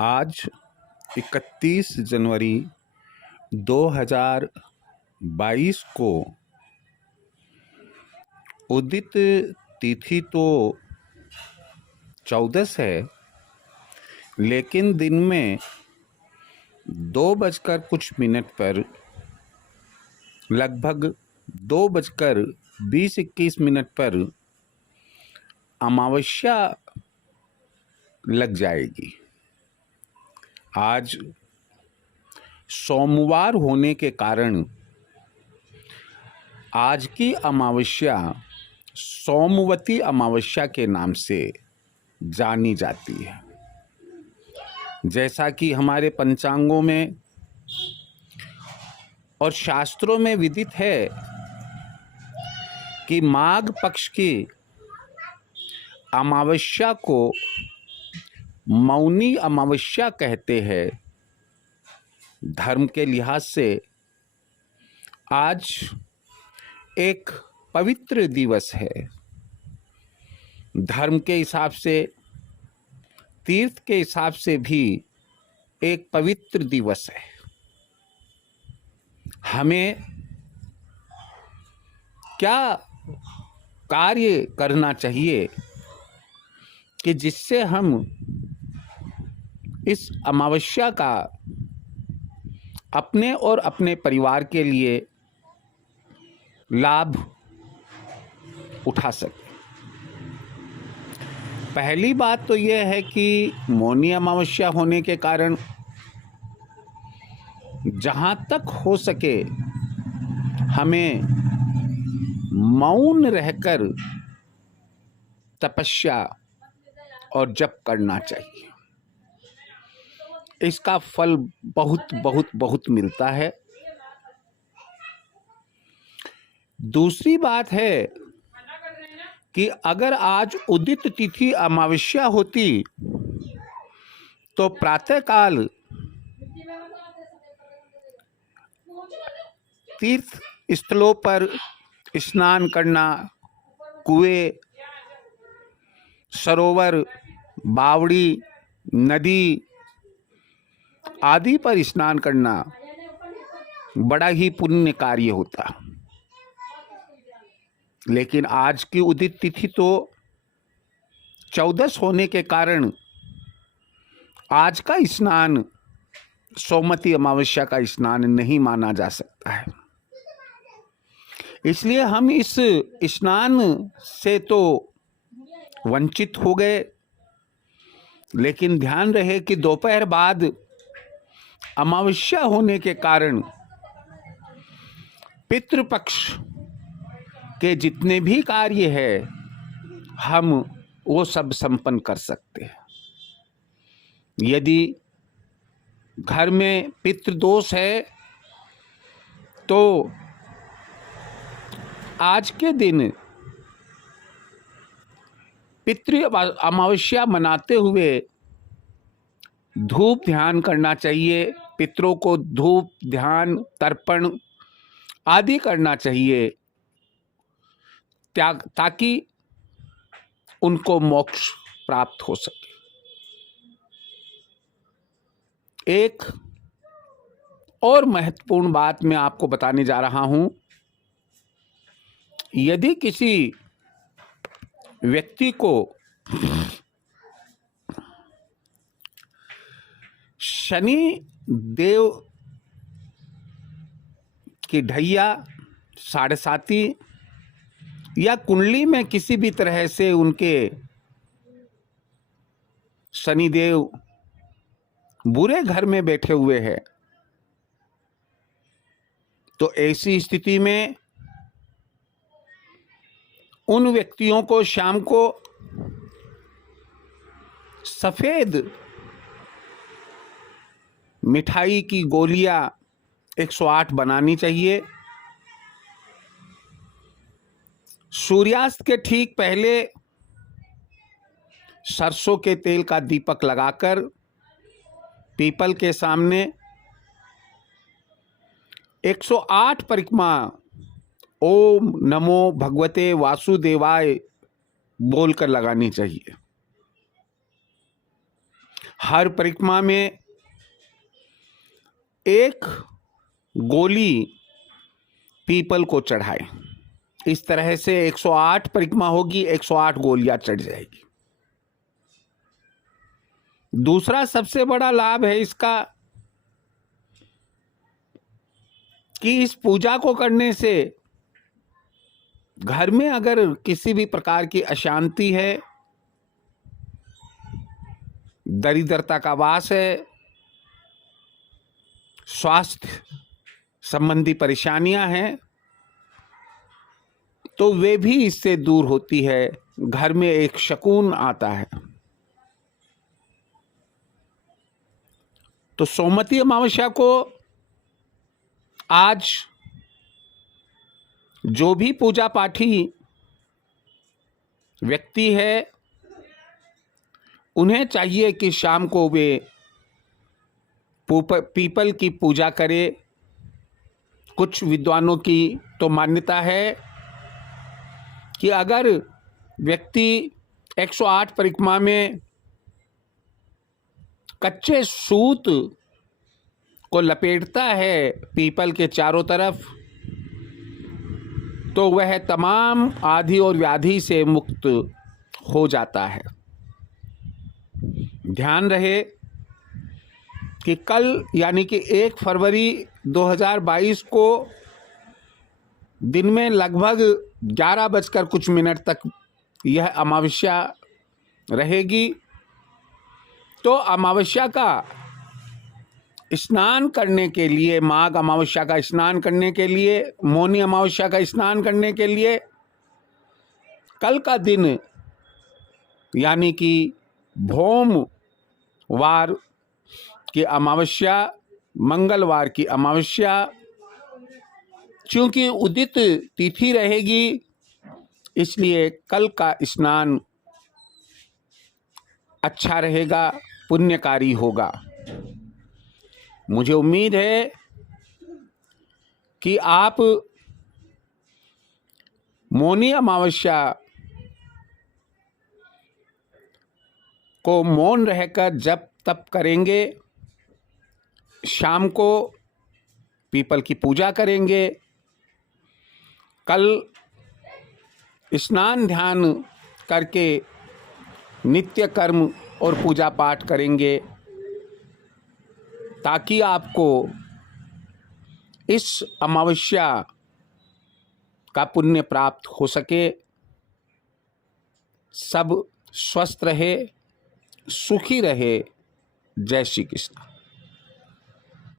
आज 31 जनवरी 2022 को उदित तिथि तो 14 है, लेकिन दिन में 2 बजकर कुछ मिनट पर लगभग 2 बजकर 20-21 मिनट पर अमावस्या लग जाएगी। आज सोमवार होने के कारण आज की अमावस्या सोमवती अमावस्या के नाम से जानी जाती है। जैसा कि हमारे पंचांगों में और शास्त्रों में विदित है कि माघ पक्ष की अमावस्या को मौनी अमावस्या कहते हैं। धर्म के लिहाज से आज एक पवित्र दिवस है। धर्म के हिसाब से, तीर्थ के हिसाब से भी एक पवित्र दिवस है। हमें क्या कार्य करना चाहिए कि जिससे हम इस अमावस्या का अपने और अपने परिवार के लिए लाभ उठा सकें। पहली बात तो यह है कि मौनी अमावस्या होने के कारण जहाँ तक हो सके हमें मौन रहकर तपस्या और जप करना चाहिए। इसका फल बहुत बहुत बहुत मिलता है। दूसरी बात है कि अगर आज उदित तिथि अमावस्या होती तो प्रातःकाल तीर्थ स्थलों पर स्नान करना, कुएं, सरोवर, बावड़ी, नदी आदि पर स्नान करना बड़ा ही पुण्य कार्य होता। लेकिन आज की उदित तिथि तो 14 होने के कारण आज का स्नान सोमवती अमावस्या का स्नान नहीं माना जा सकता है। इसलिए हम इस स्नान से तो वंचित हो गए। लेकिन ध्यान रहे कि दोपहर बाद अमावस्या होने के कारण पितृपक्ष के जितने भी कार्य है हम वो सब संपन्न कर सकते हैं। यदि घर में पितृदोष है तो आज के दिन पितृ अमावस्या मनाते हुए धूप ध्यान करना चाहिए। पितरों को धूप ध्यान तर्पण आदि करना चाहिए ताकि उनको मोक्ष प्राप्त हो सके। एक और महत्वपूर्ण बात मैं आपको बताने जा रहा हूं। यदि किसी व्यक्ति को शनि देव की ढैया, साढ़े साती या कुंडली में किसी भी तरह से उनके शनिदेव बुरे घर में बैठे हुए हैं, तो ऐसी स्थिति में उन व्यक्तियों को शाम को सफेद मिठाई की गोलियां 108 बनानी चाहिए। सूर्यास्त के ठीक पहले सरसों के तेल का दीपक लगाकर पीपल के सामने 108 परिक्रमा ओम नमो भगवते वासुदेवाय बोलकर लगानी चाहिए। हर परिक्रमा में एक गोली पीपल को चढ़ाए। इस तरह से 108 परिक्रमा होगी, 108 गोलियां चढ़ जाएगी। दूसरा सबसे बड़ा लाभ है इसका कि इस पूजा को करने से घर में अगर किसी भी प्रकार की अशांति है, दरिद्रता का वास है, स्वास्थ्य संबंधी परेशानियां हैं, तो वे भी इससे दूर होती है। घर में एक सुकून आता है। तो सोमवती अमावस्या को आज जो भी पूजा पाठी व्यक्ति है, उन्हें चाहिए कि शाम को वे पीपल की पूजा करे। कुछ विद्वानों की तो मान्यता है कि अगर व्यक्ति 108 परिक्रमा में कच्चे सूत को लपेटता है पीपल के चारों तरफ, तो वह तमाम आदि और व्याधि से मुक्त हो जाता है। ध्यान रहे कि कल यानी कि 1 फरवरी 2022 को दिन में लगभग 11 बजकर कुछ मिनट तक यह अमावस्या रहेगी। तो अमावस्या का स्नान करने के लिए, माघ अमावस्या का स्नान करने के लिए, मौनी अमावस्या का स्नान करने के लिए कल का दिन यानी कि भोमवार की अमावस्या, मंगलवार की अमावस्या, चूंकि उदित तिथि रहेगी, इसलिए कल का स्नान अच्छा रहेगा, पुण्यकारी होगा। मुझे उम्मीद है कि आप मौनी अमावस्या को मौन रहकर जप तप करेंगे, शाम को पीपल की पूजा करेंगे, कल स्नान ध्यान करके नित्य कर्म और पूजा पाठ करेंगे, ताकि आपको इस अमावस्या का पुण्य प्राप्त हो सके। सब स्वस्थ रहे, सुखी रहे। जय श्री कृष्ण।